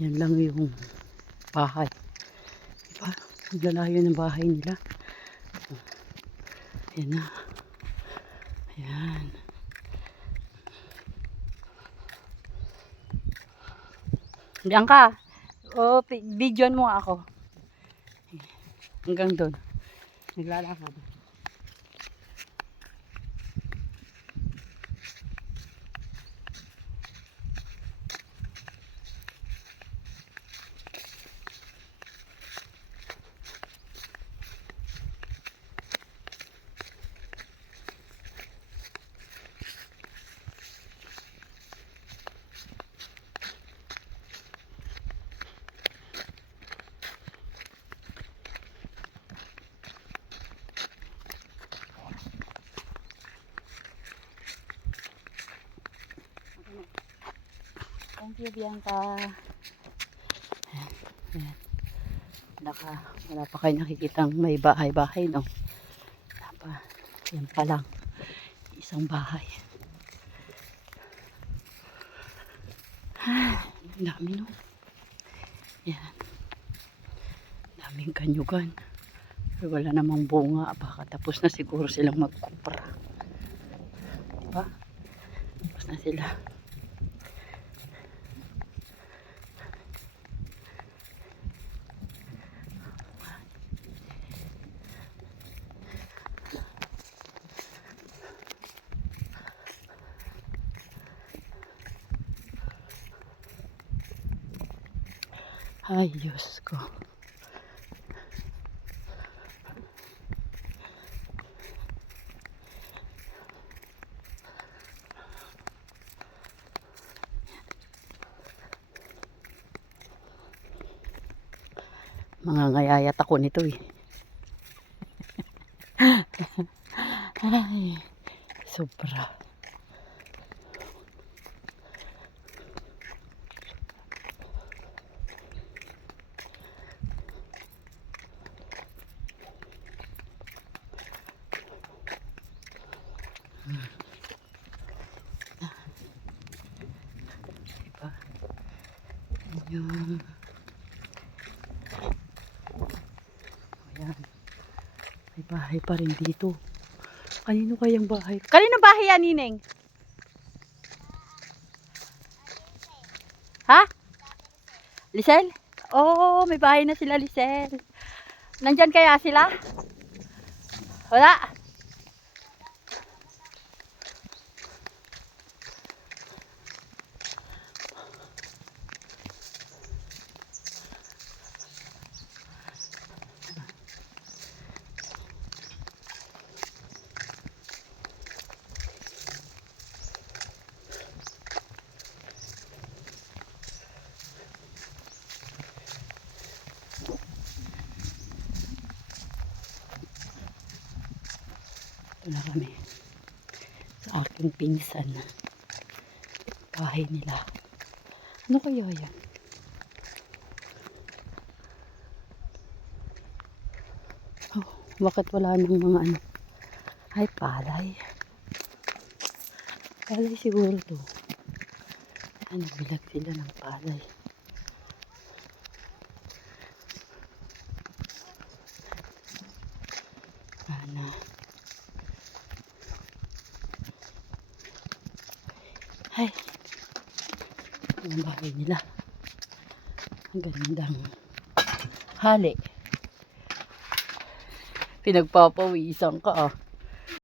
Yan lang yung bahay. Diba? Ang lalayo ng bahay nila. Ayan na. Ayan. Diyan ka. O, videoan mo ako. Hanggang doon. Naglalakad. Thank you, Bianca. Ayan. Wala pa kayo nakikitang may bahay-bahay, no? Yan pa lang. Isang bahay. Ang dami, no? Yan. Daming kanyugan. Pero wala namang bunga. Baka tapos na siguro silang magkupra. Diba? Tapos na sila. Ay, Diyos ko. Mga ngayayat ako nito eh. Ay, sobra. Diba? Yung ayan. May bahay pa rin dito. Kanino kayang bahay? Kanino bahay yan, Nineng? Ha? Lisel? Oh, may bahay na sila, Lisel. Nandyan kaya sila? Wala. Ito na kami sa aking pinsan. Bahay nila. Ano kaya yan? Oh, bakit wala nang mga ano? Ay, palay. Palay siguro to. Ay, nagbilag sila ng palay. Sana. Ay, ang bahay nila. Ang gandang hali. Pinagpapawisan ka ah.